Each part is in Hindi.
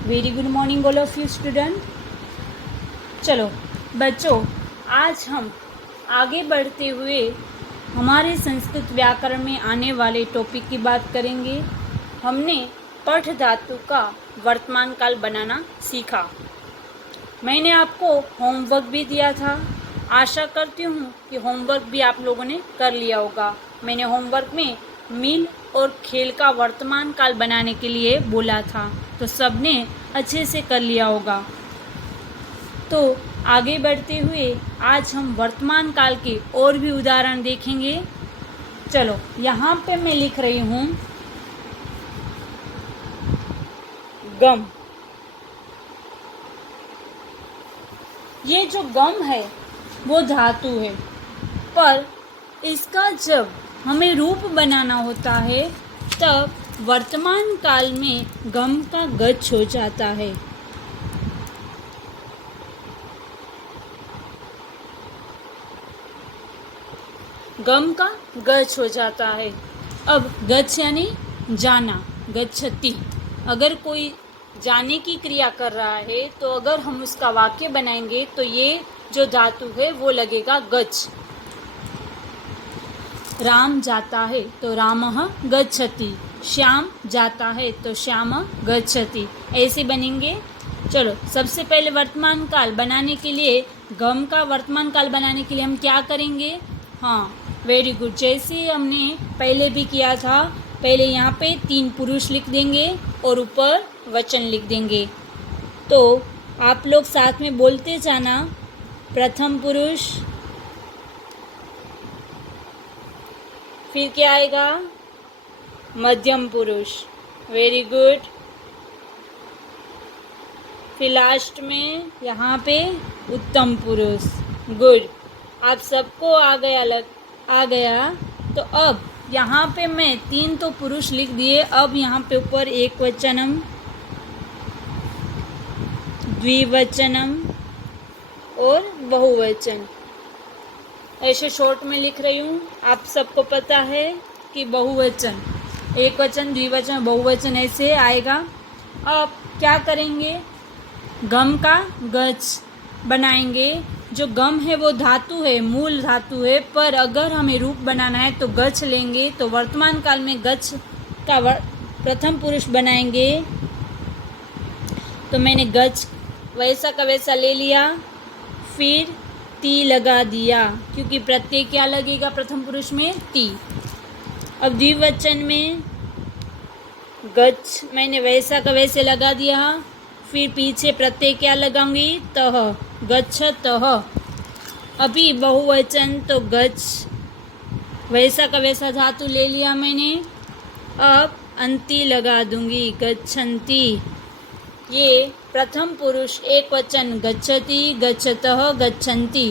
Very good morning all of you student. चलो बच्चों, आज हम आगे बढ़ते हुए हमारे संस्कृत व्याकरण में आने वाले टॉपिक की बात करेंगे। हमने पठ धातु का वर्तमान काल बनाना सीखा। मैंने आपको होमवर्क भी दिया था। आशा करती हूँ कि होमवर्क भी आप लोगों ने कर लिया होगा। मैंने होमवर्क में मिल और खेल का वर्तमान काल बनाने के लिए बोला था, तो सबने अच्छे से कर लिया होगा। तो आगे बढ़ते हुए आज हम वर्तमान काल के और भी उदाहरण देखेंगे। चलो यहाँ पे मैं लिख रही हूँ गम। ये जो गम है वो धातु है, पर इसका जब हमें रूप बनाना होता है तब वर्तमान काल में गम का गच्छ हो जाता है। गम का गच्छ हो जाता है। अब गच्छ यानी जाना, गच्छति। अगर कोई जाने की क्रिया कर रहा है तो अगर हम उसका वाक्य बनाएंगे तो ये जो धातु है वो लगेगा गच्छ। राम जाता है तो रामः गच्छति, श्याम जाता है तो श्याम गच्छति, ऐसे बनेंगे। चलो सबसे पहले वर्तमान काल बनाने के लिए, गम का वर्तमान काल बनाने के लिए हम क्या करेंगे? हाँ, वेरी गुड, जैसे हमने पहले भी किया था। पहले यहाँ पे 3 पुरुष लिख देंगे और ऊपर वचन लिख देंगे। तो आप लोग साथ में बोलते जाना, प्रथम पुरुष, फिर क्या आएगा? मध्यम पुरुष, वेरी गुड, फिर लास्ट में यहाँ पे उत्तम पुरुष, गुड। आप सबको आ गया। तो अब यहाँ पे मैं 3 तो पुरुष लिख दिए। अब यहाँ पे ऊपर एक वचनम, द्विवचनम और बहुवचन, ऐसे शॉर्ट में लिख रही हूँ। आप सबको पता है कि बहुवचन, एक वचन, द्विवचन, बहुवचन ऐसे आएगा। अब क्या करेंगे? गम का गच्छ बनाएंगे। जो गम है वो धातु है, मूल धातु है, पर अगर हमें रूप बनाना है तो गच्छ लेंगे। तो वर्तमान काल में गच्छ का प्रथम पुरुष बनाएंगे। तो मैंने गच्छ वैसा का वैसा ले लिया, फिर ती लगा दिया, क्योंकि प्रत्यय क्या लगेगा प्रथम पुरुष में? ती। अब द्विवचन में गच्छ मैंने वैसा का वैसे लगा दिया, फिर पीछे प्रत्यय क्या लगाऊंगी? तह, गच्छतः। अभी बहुवचन तो गच्छ वैसा का वैसा धातु ले लिया मैंने। अब अंति लगा दूंगी, गच्छन्ति। ये प्रथम पुरुष एक वचन, गच्छति, गच्छतः, गच्छन्ति,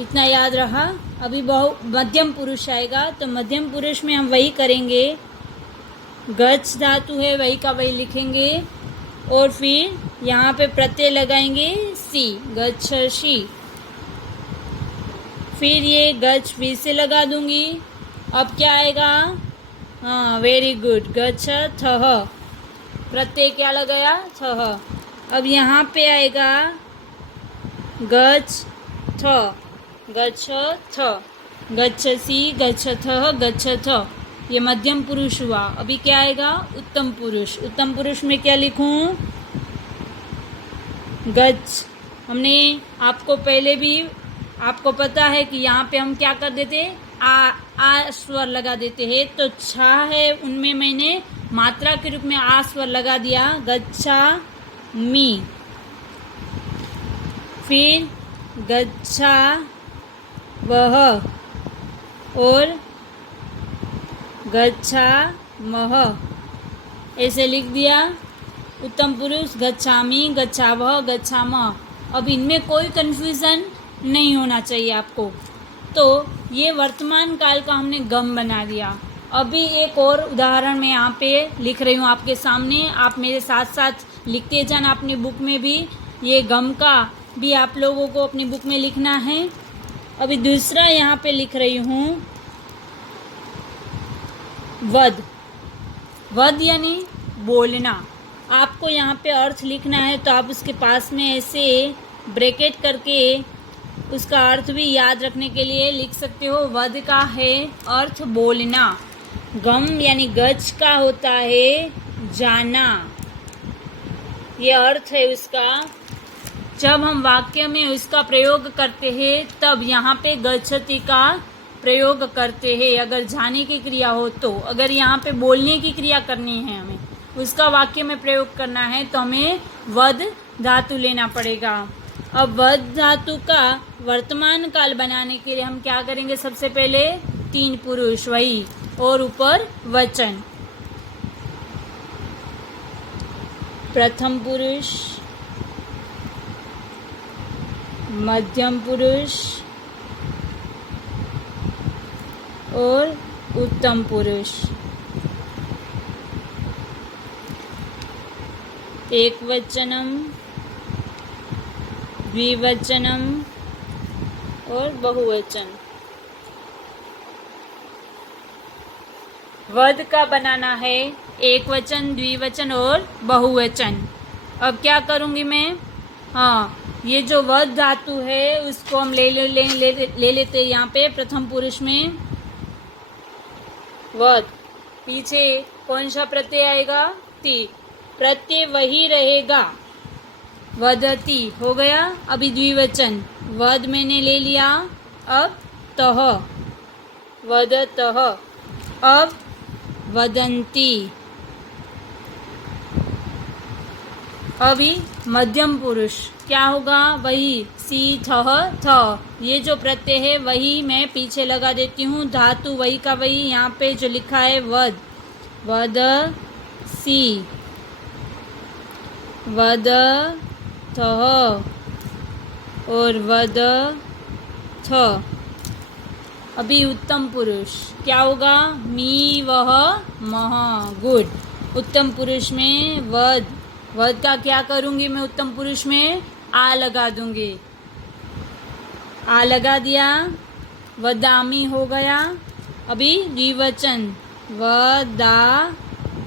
इतना याद रहा। अभी मध्यम पुरुष आएगा, तो मध्यम पुरुष में हम वही करेंगे, गच्छ धातु है वही का वही लिखेंगे और फिर यहाँ पे प्रत्यय लगाएंगे सी, गच्छसि। फिर ये गच्छ फिर से लगा दूंगी। अब क्या आएगा? हाँ, वेरी गुड, गच्छथः, प्रत्यय क्या लगाया? थः। अब यहाँ पे आएगा गच्छ, गच्छथ, गच्छसि, गच्छथः, गच्छथ, ये मध्यम पुरुष हुआ। अभी क्या आएगा? उत्तम पुरुष। उत्तम पुरुष में क्या लिखूं? गच्छ। हमने आपको पहले भी, आपको पता है कि यहाँ पे हम क्या कर देते? आ स्वर लगा देते हैं। तो छा है उनमें मैंने मात्रा के रूप में आ स्वर लगा दिया, गच्छा मी। फिर गच्छा वह और गच्छा मह, ऐसे लिख दिया। उत्तम पुरुष गच्छामि, गच्छावह, गच्छामः। अब इनमें कोई कन्फ्यूज़न नहीं होना चाहिए आपको। तो ये वर्तमान काल का हमने गम बना दिया। अभी एक और उदाहरण मैं यहाँ पे लिख रही हूँ आपके सामने। आप मेरे साथ साथ लिखते जाना अपनी बुक में भी। ये गम का भी आप लोगों को अपनी बुक में लिखना है। अभी दूसरा यहाँ पे लिख रही हूँ वद। वद यानी बोलना। आपको यहाँ पे अर्थ लिखना है तो आप उसके पास में ऐसे ब्रैकेट करके उसका अर्थ भी याद रखने के लिए लिख सकते हो। वध का है अर्थ बोलना, गम यानी गज का होता है जाना, ये अर्थ है उसका। जब हम वाक्य में उसका प्रयोग करते हैं तब यहाँ पे गच्छति का प्रयोग करते हैं, अगर जाने की क्रिया हो तो। अगर यहाँ पे बोलने की क्रिया करनी है, हमें उसका वाक्य में प्रयोग करना है तो हमें वध धातु लेना पड़ेगा। अब वध धातु का वर्तमान काल बनाने के लिए हम क्या करेंगे, सबसे पहले 3 पुरुष वही और ऊपर वचन। प्रथम पुरुष, मध्यम पुरुष और उत्तम पुरुष। एकवचनम, द्विवचनम और बहुवचन। वध का बनाना है एक वचन, द्विवचन और बहुवचन। अब क्या करूँगी मैं, हाँ, ये जो वध धातु है उसको हम ले लेते हैं यहाँ पे प्रथम पुरुष में वध। पीछे कौन सा प्रत्यय आएगा, ती, प्रत्यय वही रहेगा, वदती हो गया। अभी द्विवचन, वद मैंने ले लिया, अब तह, वदतः, अब वदन्ति। अभी मध्यम पुरुष क्या होगा, वही सी थह थ, ये जो प्रत्यय है वही मैं पीछे लगा देती हूँ, धातु वही का वही, यहाँ पे जो लिखा है वद, वद सी, वद थह और वद थ। अभी उत्तम पुरुष क्या होगा, मी वह मह, गुड। उत्तम पुरुष में वद, वद का क्या करूँगी मैं, उत्तम पुरुष में आ लगा दूंगी, आ लगा दिया, वदामी हो गया। अभी द्विवचन, वदा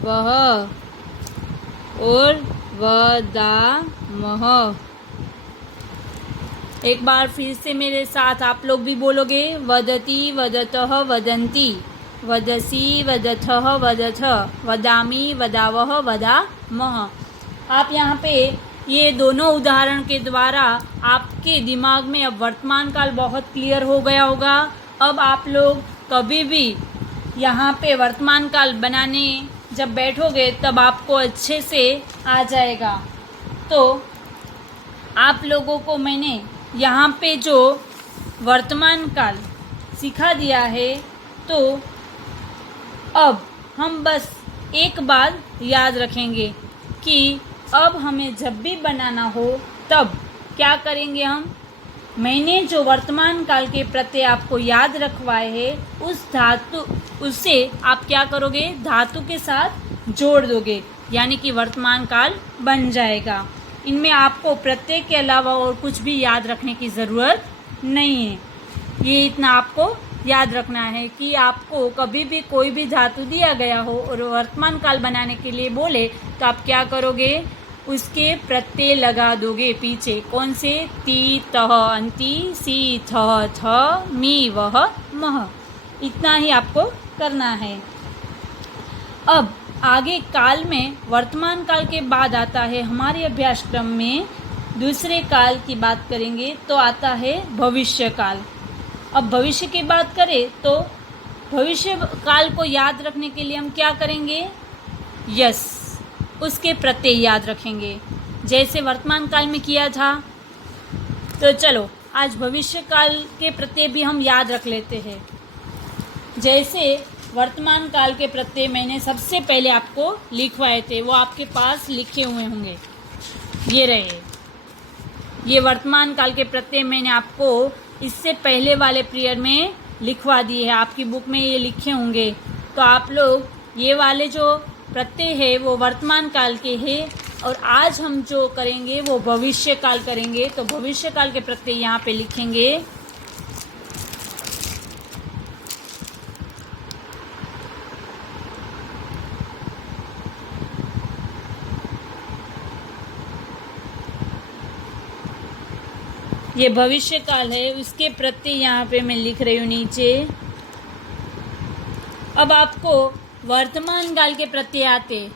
वह और वदामह। एक बार फिर से मेरे साथ आप लोग भी बोलोगे, वदती, वदतः, वदन्ति, वदसी, वदथः, वदथ, वदामी, वदावह, वदामह। आप यहाँ पे ये दोनों उदाहरण के द्वारा आपके दिमाग में अब वर्तमान काल बहुत क्लियर हो गया होगा। अब आप लोग कभी भी यहाँ पे वर्तमान काल बनाने जब बैठोगे तब आपको अच्छे से आ जाएगा। तो आप लोगों को मैंने यहाँ पे जो वर्तमान काल सिखा दिया है, तो अब हम बस एक बात याद रखेंगे कि अब हमें जब भी बनाना हो तब क्या करेंगे हम, मैंने जो वर्तमान काल के प्रत्यय आपको याद रखवाए हैं उस धातु, उससे आप क्या करोगे, धातु के साथ जोड़ दोगे, यानी कि वर्तमान काल बन जाएगा। इनमें आपको प्रत्यय के अलावा और कुछ भी याद रखने की ज़रूरत नहीं है। ये इतना आपको याद रखना है कि आपको कभी भी कोई भी धातु दिया गया हो और वर्तमान काल बनाने के लिए बोले तो आप क्या करोगे, उसके प्रत्यय लगा दोगे पीछे। कौन से, ती, तह, अंति, सी, थह, थ, मी, वह, मह। इतना ही आपको करना है। अब आगे काल में वर्तमान काल के बाद आता है, हमारे अभ्यासक्रम में दूसरे काल की बात करेंगे तो आता है भविष्य काल। अब भविष्य की बात करें तो भविष्य काल को याद रखने के लिए हम क्या करेंगे, यस, उसके प्रत्यय याद रखेंगे जैसे वर्तमान काल में किया था। तो चलो आज भविष्य काल के प्रत्यय भी हम याद रख लेते हैं। जैसे वर्तमान काल के प्रत्यय मैंने सबसे पहले आपको लिखवाए थे, वो आपके पास लिखे हुए होंगे, ये रहे। ये वर्तमान काल के प्रत्यय मैंने आपको इससे पहले वाले पीरियड में लिखवा दिए हैं, आपकी बुक में ये लिखे होंगे। तो आप लोग ये वाले जो प्रत्यय है वो वर्तमान काल के हैं, और आज हम जो करेंगे वो भविष्य काल करेंगे। तो भविष्य काल के प्रत्यय यहाँ पे लिखेंगे। ये भविष्य काल है, उसके प्रत्यय यहाँ पे मैं लिख रही हूँ नीचे। अब आपको वर्तमान काल के प्रत्यय आते,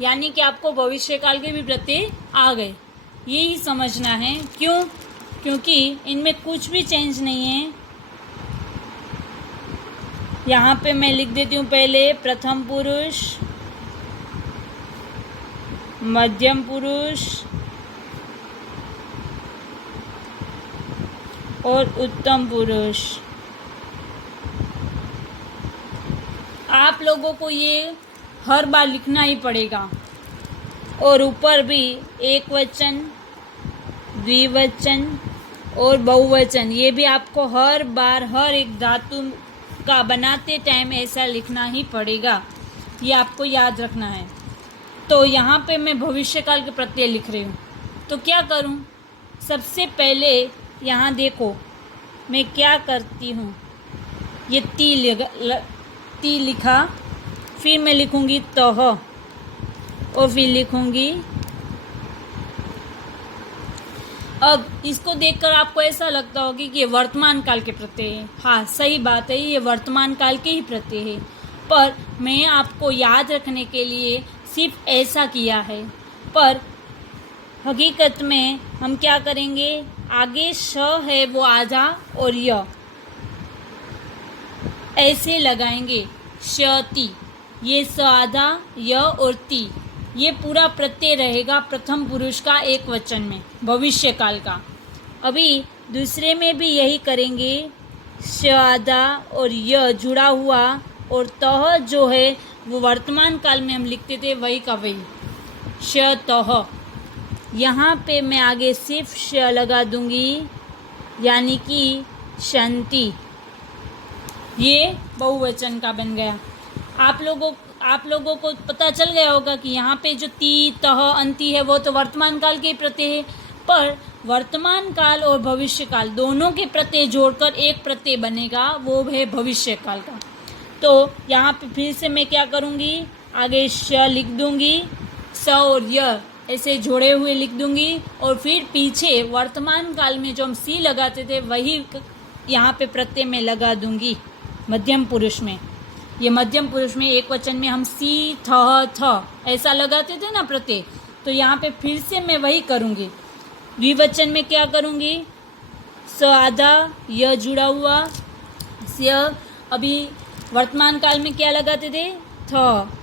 यानी कि आपको भविष्य काल के भी प्रत्यय आ गए, यही समझना है। क्यों? क्योंकि इनमें कुछ भी चेंज नहीं है। यहाँ पे मैं लिख देती हूँ पहले प्रथम पुरुष, मध्यम पुरुष और उत्तम पुरुष। आप लोगों को ये हर बार लिखना ही पड़ेगा। और ऊपर भी एक वचन, द्विवचन और बहुवचन, ये भी आपको हर बार हर एक धातु का बनाते टाइम ऐसा लिखना ही पड़ेगा, ये आपको याद रखना है। तो यहाँ पे मैं भविष्यकाल के प्रत्यय लिख रही हूँ, तो क्या करूँ? सबसे पहले यहाँ देखो मैं क्या करती हूँ, ये ती लिखा, फिर मैं लिखूँगी तह और फिर लिखूँगी। अब इसको देखकर आपको ऐसा लगता होगा कि ये वर्तमान काल के प्रत्यय है। हाँ, सही बात है, ये वर्तमान काल के ही प्रत्यय है, पर मैं आपको याद रखने के लिए सिर्फ ऐसा किया है। पर हकीकत में हम क्या करेंगे, आगे श है वो आधा और य ऐसे लगाएंगे, शती, ये स आधा, य और ती, ये पूरा प्रत्यय रहेगा प्रथम पुरुष का एक वचन में, भविष्य काल का। अभी दूसरे में भी यही करेंगे, श आधा और य जुड़ा हुआ, और तह जो है वो वर्तमान काल में हम लिखते थे वही का वही, श तह। यहाँ पे मैं आगे सिर्फ श लगा दूंगी, यानी कि शांति, ये बहुवचन का बन गया। आप लोगों को पता चल गया होगा कि यहाँ पे जो ती, तह, अंति है वो तो वर्तमान काल के प्रत्यय है, पर वर्तमान काल और भविष्य काल दोनों के प्रत्यय जोड़कर एक प्रत्यय बनेगा, वो है भविष्य काल का। तो यहाँ पे फिर से मैं क्या करूँगी, आगे श लिख दूँगी, स और य ऐसे जोड़े हुए लिख दूँगी, और फिर पीछे वर्तमान काल में जो हम सी लगाते थे वही यहाँ पे प्रत्यय में लगा दूँगी मध्यम पुरुष में। ये मध्यम पुरुष में एक वचन में हम सी, थ ऐसा लगाते थे ना प्रत्यय, तो यहाँ पे फिर से मैं वही करूँगी। द्विवचन में क्या करूँगी, स आधा, य जुड़ा हुआ, स्य, अभी वर्तमान काल में क्या लगाते थे, थ,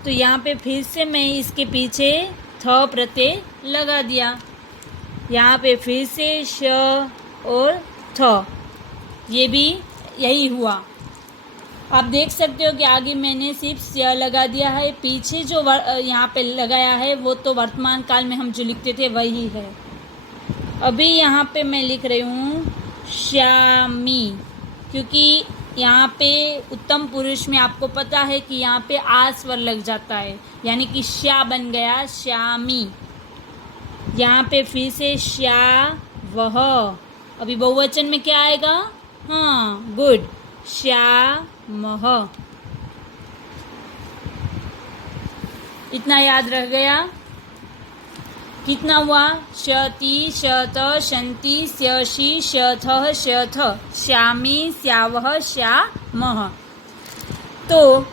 तो यहाँ पे फिर से मैं इसके पीछे थ प्रत्यय लगा दिया। यहाँ पे फिर से श और थ, ये भी यही हुआ। आप देख सकते हो कि आगे मैंने सिर्फ स्य लगा दिया है, पीछे जो यहाँ पे लगाया है वो तो वर्तमान काल में हम जो लिखते थे वही है। अभी यहाँ पे मैं लिख रही हूँ श्यामी, क्योंकि यहाँ पे उत्तम पुरुष में आपको पता है कि यहाँ पे आ स्वर लग जाता है, यानी कि श्या बन गया, श्यामी। यहाँ पे फिर से श्या वह, अभी बहुवचन में क्या आएगा, हाँ गुड, श्यामः। इतना याद रह गया, कितना हुआ, शती, शत, शंति, स्यषि, शथः, शथ, श्यामी, श्यावः, श्यामः। तो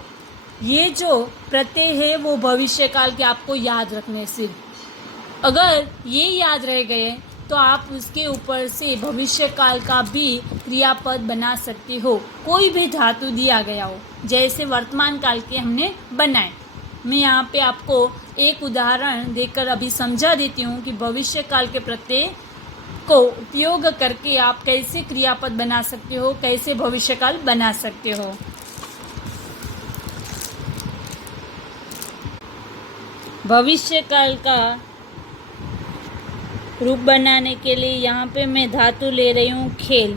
ये जो प्रत्यय है वो भविष्य काल के आपको याद रखने से, अगर ये याद रह गए तो आप उसके ऊपर से भविष्य काल का भी क्रियापद बना सकते हो, कोई भी धातु दिया गया हो, जैसे वर्तमान काल के हमने बनाए। मैं यहाँ पे आपको एक उदाहरण देकर अभी समझा देती हूँ कि भविष्य काल के प्रत्यय को उपयोग करके आप कैसे क्रियापद बना सकते हो, कैसे भविष्य काल बना सकते हो। भविष्य काल का रूप बनाने के लिए यहाँ पे मैं धातु ले रही हूँ खेल।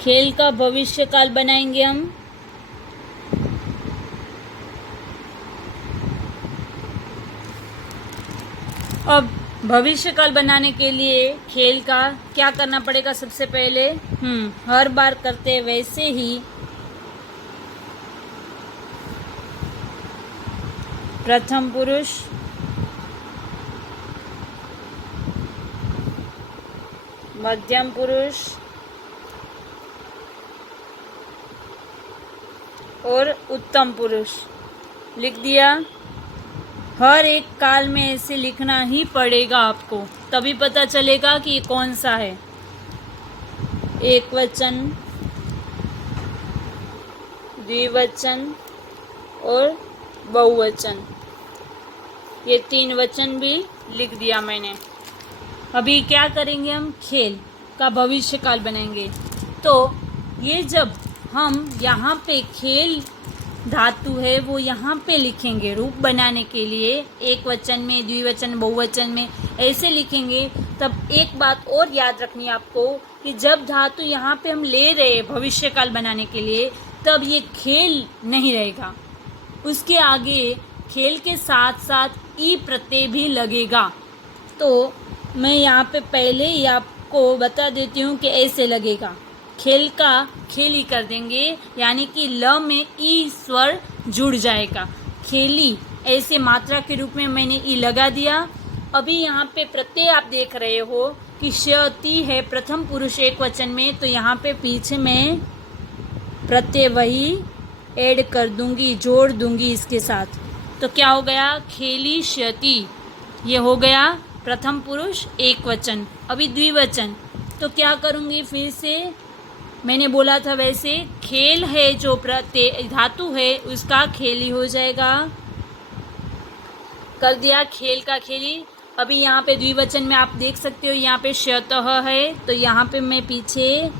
खेल का भविष्य काल बनाएंगे हम। अब भविष्य काल बनाने के लिए खेल का क्या करना पड़ेगा, सबसे पहले हर बार करते वैसे ही प्रथम पुरुष, मध्यम पुरुष और उत्तम पुरुष लिख दिया। हर एक काल में ऐसे लिखना ही पड़ेगा आपको, तभी पता चलेगा कि ये कौन सा है। एक वचन, द्विवचन और बहुवचन, ये 3 वचन भी लिख दिया मैंने। अभी क्या करेंगे, हम खेल का भविष्य काल बनाएंगे। तो ये जब हम यहाँ पे खेल धातु है वो यहाँ पे लिखेंगे रूप बनाने के लिए, एक वचन में, द्विवचन, बहुवचन में ऐसे लिखेंगे। तब एक बात और याद रखनी है आपको कि जब धातु यहाँ पे हम ले रहे हैं भविष्य काल बनाने के लिए, तब ये खेल नहीं रहेगा, उसके आगे खेल के साथ साथ ई प्रत्यय भी लगेगा। तो मैं यहाँ पे पहले ही आपको बता देती हूँ कि ऐसे लगेगा। खेल का खेल ही कर देंगे, यानी कि ल में ई स्वर जुड़ जाएगा। खेली ऐसे मात्रा के रूप में मैंने ई लगा दिया। अभी यहाँ पे प्रत्यय आप देख रहे हो कि शती है प्रथम पुरुष एक वचन में, तो यहाँ पे पीछे मैं प्रत्यय वही ऐड कर दूंगी, जोड़ दूंगी इसके साथ। तो क्या हो गया, खेली शती, ये हो गया प्रथम पुरुष एक वचन। अभी द्विवचन, तो क्या करूँगी, फिर से मैंने बोला था वैसे, खेल है जो प्रत्यय धातु है उसका खेली हो जाएगा, कर दिया खेल का खेली। अभी यहाँ पे द्विवचन में आप देख सकते हो, यहाँ पे शतः है, तो यहाँ पे मैं पीछे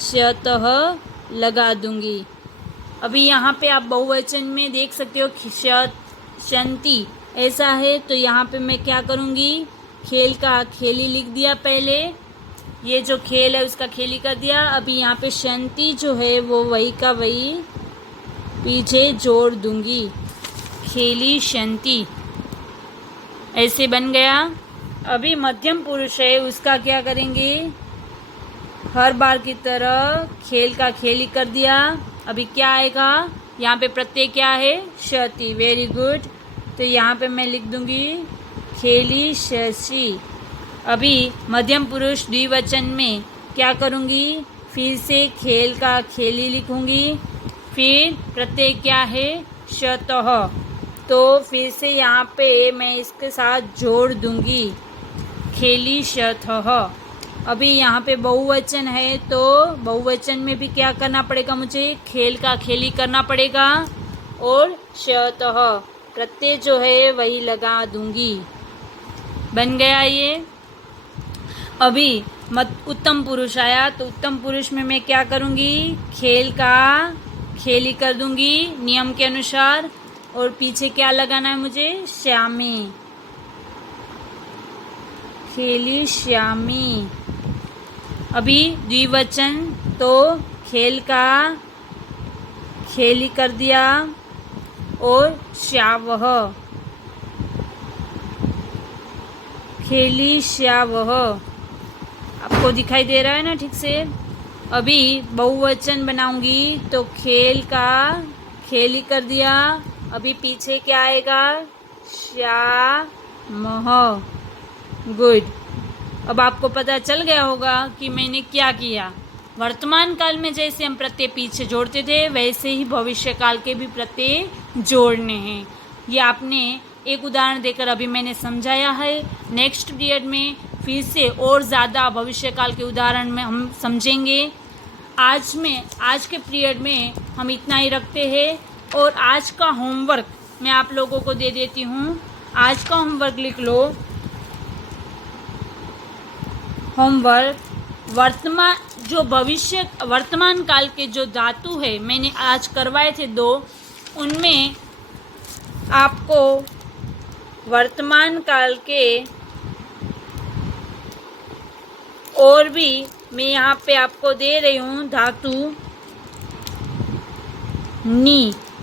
शतः लगा दूंगी। अभी यहाँ पे आप बहुवचन में देख सकते हो शंति ऐसा है, तो यहाँ पे मैं क्या करूँगी, खेल का खेली लिख दिया पहले, ये जो खेल है उसका खेली कर दिया। अभी यहाँ पे शंति जो है वो वही का वही पीछे जोड़ दूंगी, खेली शंति, ऐसे बन गया। अभी मध्यम पुरुष है उसका क्या करेंगे, हर बार की तरह खेल का खेली कर दिया। अभी क्या आएगा, यहाँ पे प्रत्यय क्या है, शति, वेरी गुड। तो यहाँ पे मैं लिख दूंगी खेली शशि। अभी मध्यम पुरुष द्विवचन में क्या करूँगी, फिर से खेल का खेली लिखूँगी, फिर प्रत्यय क्या है, शतः, तो फिर से यहाँ पे मैं इसके साथ जोड़ दूँगी, खेली शतः। अभी यहाँ पे बहुवचन है, तो बहुवचन में भी क्या करना पड़ेगा, मुझे खेल का खेली करना पड़ेगा और शतः प्रत्यय जो है वही लगा दूँगी, बन गया ये। अभी उत्तम पुरुष आया, तो उत्तम पुरुष में मैं क्या करूँगी, खेल का खेली कर दूँगी नियम के अनुसार, और पीछे क्या लगाना है मुझे, श्यामी, खेली श्यामी। अभी द्विवचन, तो खेल का खेली कर दिया और श्यावह, खेली श्यावह, आपको दिखाई दे रहा है ना ठीक से। अभी बहुवचन बनाऊंगी, तो खेल का खेली कर दिया। अभी पीछे क्या आएगा, श्यामः, गुड। अब आपको पता चल गया होगा कि मैंने क्या किया। वर्तमान काल में जैसे हम प्रत्यय पीछे जोड़ते थे, वैसे ही भविष्य काल के भी प्रत्यय जोड़ने हैं। ये आपने एक उदाहरण देकर अभी मैंने समझाया है। नेक्स्ट पीरियड में फिर से और ज़्यादा भविष्य काल के उदाहरण में हम समझेंगे। आज के पीरियड में हम इतना ही रखते हैं, और आज का होमवर्क मैं आप लोगों को दे देती हूँ। आज का होमवर्क लिख लो। होमवर्क, वर्तमान काल के जो धातु है मैंने आज करवाए थे 2, उनमें आपको वर्तमान काल के और भी मैं यहाँ पे आपको दे रही हूँ धातु।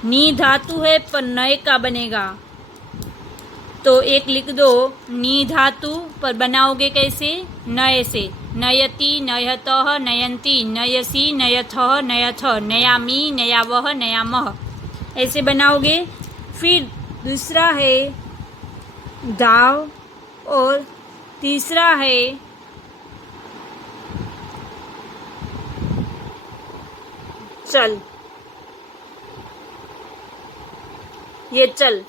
नी धातु है पर नए का बनेगा, तो एक लिख दो नी धातु, पर बनाओगे कैसे, नए से, नयति, नयतः, नयंती, नयसी, नयथः, नयथ, नयामी, नयावह, नयामः, ऐसे बनाओगे। फिर दूसरा है दाव और तीसरा है चल, ये चल,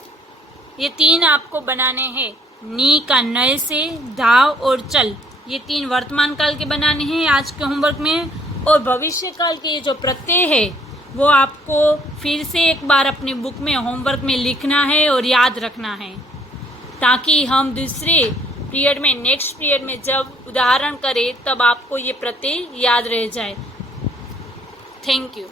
ये 3 आपको बनाने हैं। नी का नए से, धाव और चल, ये 3 वर्तमान काल के बनाने हैं आज के होमवर्क में। और भविष्य काल के ये जो प्रत्यय है वो आपको फिर से एक बार अपनी बुक में होमवर्क में लिखना है और याद रखना है, ताकि हम दूसरे पीरियड में, नेक्स्ट पीरियड में जब उदाहरण करें तब आपको ये प्रत्यय याद रह जाए। Thank you.